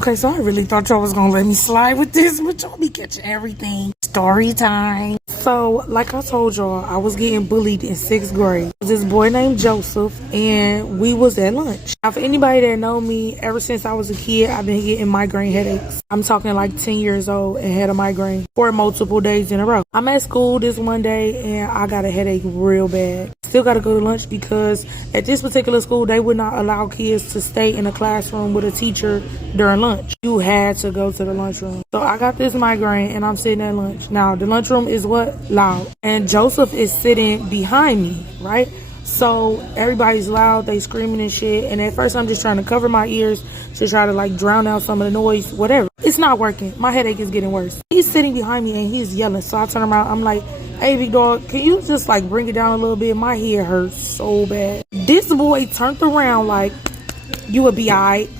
Okay, so I really thought y'all was gonna let me slide with this, but y'all be catching everything. Story time. So, like I told y'all, I was getting bullied in 6th grade. This boy named Joseph, and we was at lunch. Now, for anybody that know me, ever since I was a kid, I've been getting migraine headaches. I'm talking like 10 years old and had a migraine for multiple days in a row. I'm at school this one day, and I got a headache real bad. Still got to go to lunch because at this particular school, they would not allow kids to stay in a classroom with a teacher during lunch. You had to go to the lunchroom. So I got this migraine and I'm sitting at lunch. Now the lunchroom is what? Loud. And Joseph is sitting behind me, right? So everybody's loud, they screaming and shit. And at first I'm just trying to cover my ears to try to like drown out some of the noise, whatever. It's not working. My headache is getting worse. He's sitting behind me and he's yelling. So I turn around, I'm like, hey big dog, can you just like bring it down a little bit? My head hurts so bad. This boy turned around like, you would be alright.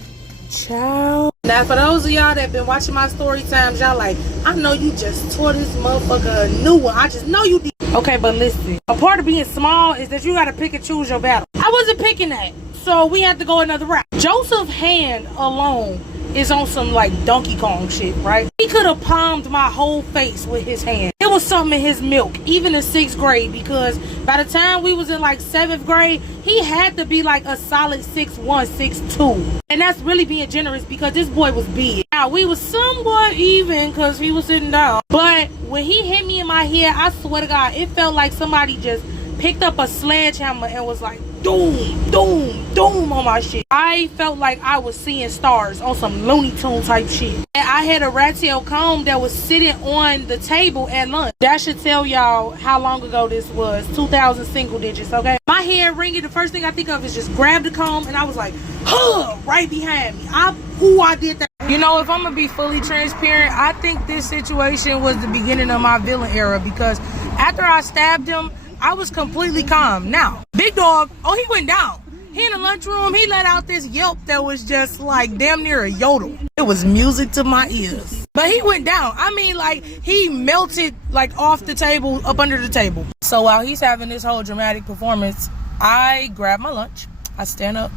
Child. Now for those of y'all that been watching my story times, y'all like, I know you just tore this motherfucker a new one. I just know you did. Okay, but listen, a part of being small is that you gotta pick and choose your battle. I wasn't picking that, so we had to go another route. Joseph's hand alone is on some like Donkey Kong shit, right? He could have palmed my whole face with his hand. It was something in his milk, even in 6th grade, because by the time we was in like 7th grade, he had to be like a solid 6'1", 6'2". And that's really being generous because this boy was big. Now, we was somewhat even because he was sitting down. But when he hit me in my head, I swear to God, it felt like somebody just picked up a sledgehammer and was like, doom, doom, doom on my shit. I felt like I was seeing stars on some Looney Tune type shit. And I had a rat tail comb that was sitting on the table at lunch. That should tell y'all how long ago this was. 2000 single digits, okay? My head ringing, the first thing I think of is just grab the comb and I was like, huh, right behind me. I did that. You know, if I'm gonna be fully transparent, I think this situation was the beginning of my villain era because after I stabbed him, I was completely calm. Now, big dog, oh, he went down. He in the lunchroom, he let out this yelp that was just like damn near a yodel. It was music to my ears. But he went down. I mean, like, he melted like off the table, up under the table. So while he's having this whole dramatic performance, I grab my lunch, I stand up,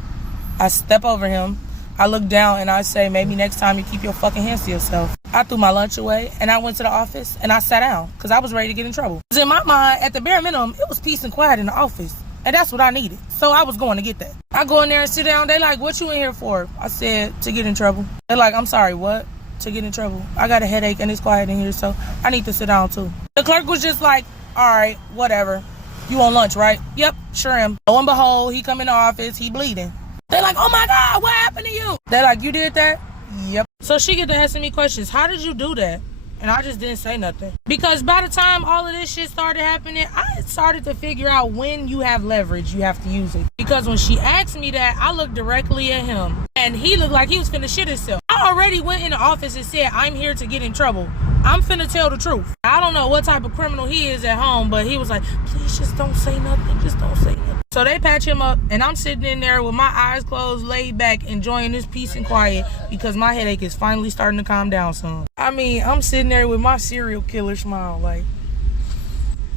I step over him, I look down and I say, maybe next time you keep your fucking hands to yourself. I threw my lunch away and I went to the office and I sat down because I was ready to get in trouble. Because in my mind, at the bare minimum, it was peace and quiet in the office. And that's what I needed. So I was going to get that. I go in there and sit down. They like, what you in here for? I said, to get in trouble. They're like, I'm sorry, what? To get in trouble. I got a headache and it's quiet in here, so I need to sit down too. The clerk was just like, all right, whatever. You on lunch, right? Yep, sure am. Lo and behold, he come in the office, he bleeding. They're like, oh my God, what happened to you? They're like, you did that? Yep. So she get to asking me questions. How did you do that? And I just didn't say nothing. Because by the time all of this shit started happening, I started to figure out when you have leverage, you have to use it. Because when she asked me that, I looked directly at him. And he looked like he was finna shit himself. I already went in the office and said, I'm here to get in trouble. I'm finna tell the truth. I don't know what type of criminal he is at home, but he was like, please just don't say nothing. Just don't say nothing. So they patch him up, and I'm sitting in there with my eyes closed, laid back, enjoying this peace and quiet because my headache is finally starting to calm down some. I mean, I'm sitting there with my serial killer smile, like,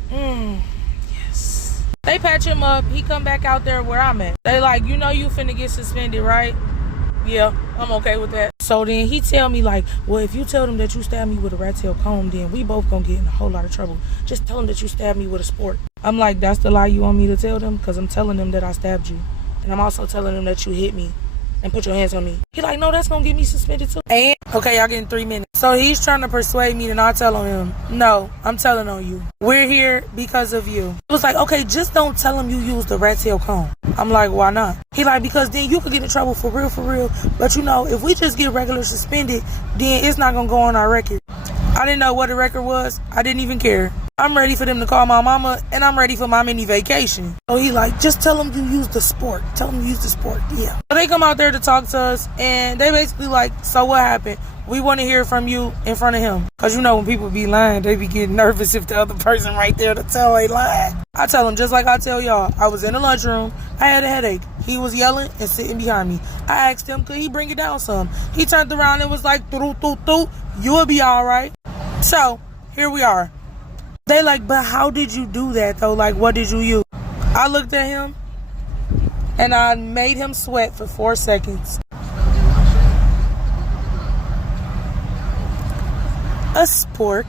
yes. They patch him up. He come back out there where I'm at. They like, you know you finna get suspended, right? Yeah, I'm okay with that. So then he tell me like, well, if you tell them that you stabbed me with a rat tail comb, then we both gonna get in a whole lot of trouble. Just tell them that you stabbed me with a sport. I'm like, that's the lie you want me to tell them? Because I'm telling them that I stabbed you. And I'm also telling them that you hit me and put your hands on me. He like, no, that's gonna get me suspended too. And, okay, y'all getting 3 minutes. So he's trying to persuade me to not tell on him. No, I'm telling on you. We're here because of you. It was like, okay, just don't tell him you used the rat tail comb. I'm like, why not? He like, because then you could get in trouble for real. But you know, if we just get regular suspended, then it's not gonna go on our record. I didn't know what the record was. I didn't even care. I'm ready for them to call my mama, and I'm ready for my mini vacation. So he like, just tell them you use the sport. Tell them you use the sport, yeah. So they come out there to talk to us, and they basically like, so what happened? We want to hear from you in front of him. Because you know when people be lying, they be getting nervous if the other person right there to tell they lying. I tell them just like I tell y'all. I was in the lunchroom. I had a headache. He was yelling and sitting behind me. I asked him, could he bring it down some? He turned around and was like, doo-doo-doo-doo. You'll be all right. So, here we are. They like, but how did you do that though? Like, what did you use? I looked at him and I made him sweat for 4 seconds. a spork.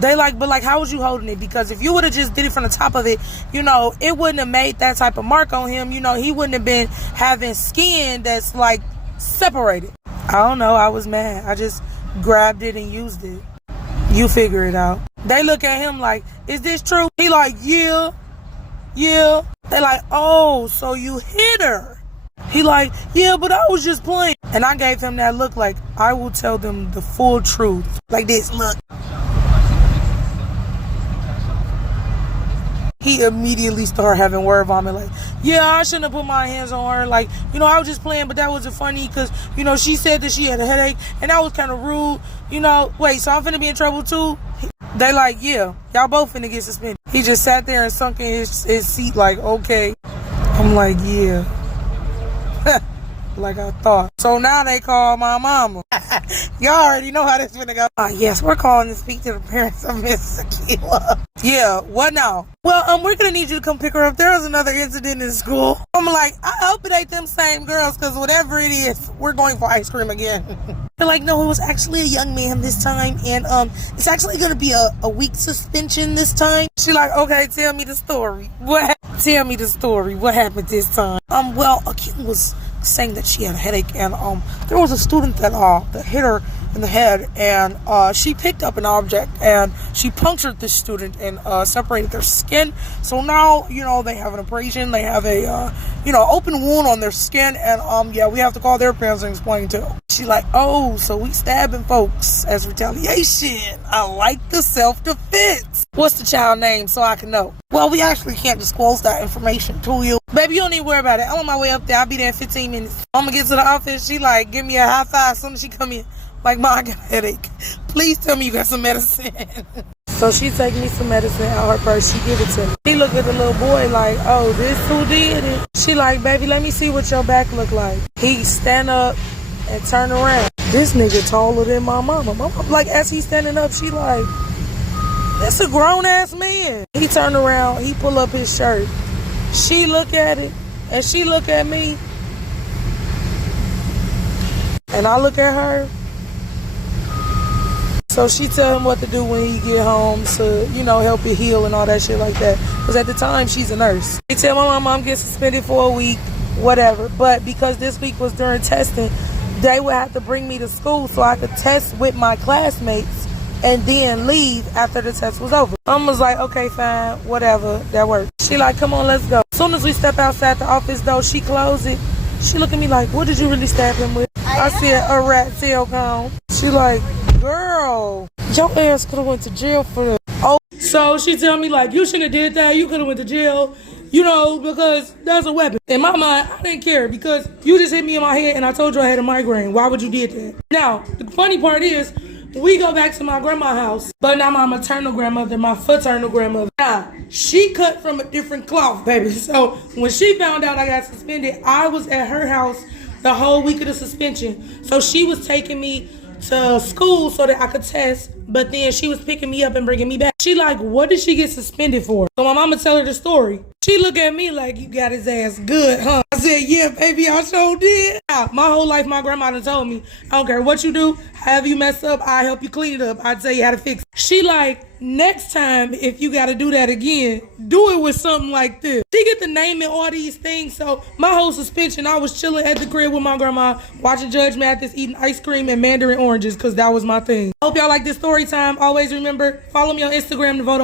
They like, but like, how was you holding it? Because if you would have just did it from the top of it, you know, it wouldn't have made that type of mark on him. You know, he wouldn't have been having skin that's like separated. I don't know. I was mad. I just grabbed it and used it. You figure it out. They look at him like, is this true? He like, yeah. They like, oh, so you hit her. He like, yeah, but I was just playing. And I gave him that look like, I will tell them the full truth. Like this, look. He immediately started having word vomit like, yeah, I shouldn't have put my hands on her. Like, you know, I was just playing, but that wasn't funny because, you know, she said that she had a headache and that was kind of rude. You know, wait, so I'm finna be in trouble too? They like, yeah, y'all both finna get suspended. He just sat there and sunk in his seat like, okay. I'm like, yeah. Like I thought. So now they call my mama. Y'all already know how this finna go. Yes, we're calling to speak to the parents of Miss Akila. Yeah, what now? Well, we're gonna need you to come pick her up. There was another incident in school. I'm like, I hope it ain't them same girls, because whatever it is, we're going for ice cream again. They're like, no, it was actually a young man this time, and it's actually gonna be a week suspension this time. She like, okay, tell me the story. Tell me the story. What happened this time? Well, Akila was saying that she had a headache, and there was a student that hit her in the head, and she picked up an object and she punctured this student and separated their skin. So now, you know, they have an abrasion, they have a open wound on their skin, and yeah, we have to call their parents and explain to them. She like, oh, so we stabbing folks as retaliation. I like the self-defense. What's the child name so I can know? Well, we actually can't disclose that information to you. Baby, you don't need to worry about it. I'm on my way up there. I'll be there in 15 minutes. I'm gonna get to the office. She like, give me a high five as soon as she come in. Like, Ma, I got a headache. Please tell me you got some medicine. So she take me some medicine out her purse. She give it to me. He look at the little boy like, oh, this who did it? She like, baby, let me see what your back look like. He stand up and turn around. This nigga taller than my mama. My mama, like, as he's standing up, she like, that's a grown-ass man. He turn around. He pull up his shirt. She look at it, and she look at me. And I look at her. So she tell him what to do when he get home to, you know, help it heal and all that shit like that. Because at the time, she's a nurse. He tell my mom I'm getting suspended for a week, whatever. But because this week was during testing, they would have to bring me to school so I could test with my classmates and then leave after the test was over. Mom was like, okay, fine, whatever, that works. She like, come on, let's go. As soon as we step outside the office, though, she closed it. She look at me like, what did you really stab him with? I said, a rat tail comb. She like, girl, your ass could have went to jail for that. Oh, so she tell me like, you shouldn't have did that. You could have went to jail, you know, because that's a weapon. In my mind, I didn't care because you just hit me in my head and I told you I had a migraine. Why would you did that? Now, the funny part is, we go back to my grandma's house, but not my maternal grandmother, my paternal grandmother. Now, she cut from a different cloth, baby. So when she found out I got suspended, I was at her house the whole week of the suspension. So she was taking me to school so that I could test, but then she was picking me up and bringing me back. She like, what did she get suspended for? So my mama tell her the story. She look at me like, you got his ass good, huh? I said, yeah, baby, I sure did. My whole life, my grandma done told me, I don't care what you do, however you mess up, I help you clean it up. I tell you how to fix it. She like, next time, if you got to do that again, do it with something like this. She get to naming all these things. So my whole suspension, I was chilling at the crib with my grandma, watching Judge Mathis, eating ice cream and mandarin oranges, because that was my thing. Hope y'all like this story time. Always remember, follow me on Instagram to vote on